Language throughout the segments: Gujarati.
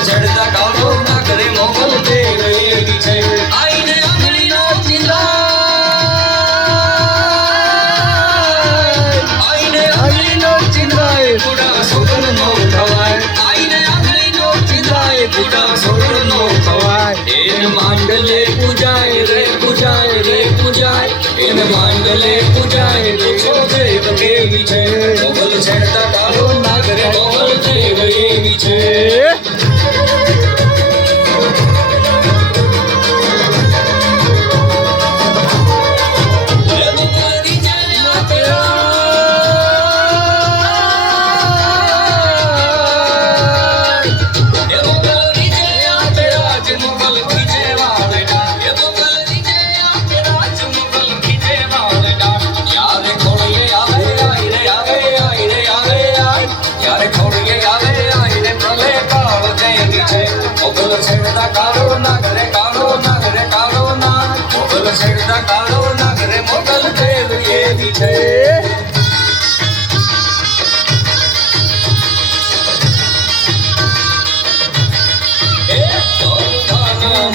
ચડતા કાળો નાગરે મોગલ દેવ એવી છે આઈને આંગળીનો ચિંદાય આઈને આંગળીનો ચિંદાય બુડા સોગન નો ખવાય આઈને આંગળીનો ચિંદાય બુડા સોગન નો ખવાય એને માંડલે પૂજાય રે પૂજાય રે પૂજાય એને માંડલે પૂજાય દેખો દેવ કેવી છે મોગલ ચડતા કાળો નાગરે મોગલ દેવ એવી છે કાળો નાગરે કાળો નાગરે કાળો નાગ મોગલ છેડતા કાળો નાગરે મોગલ દેવ એવી છે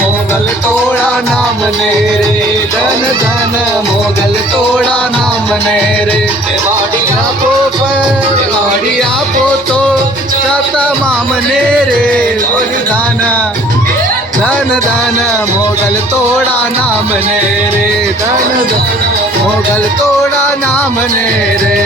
મોગલ તોડા નામ ને રે ધન ધન મોગલ તોડા નામ ને રે માડી આપો તો તમામ ને રે ધન ધન ધન મોગલ તોડા નામ ને રે ધન ધન મોગલ તોડા નામ ને રે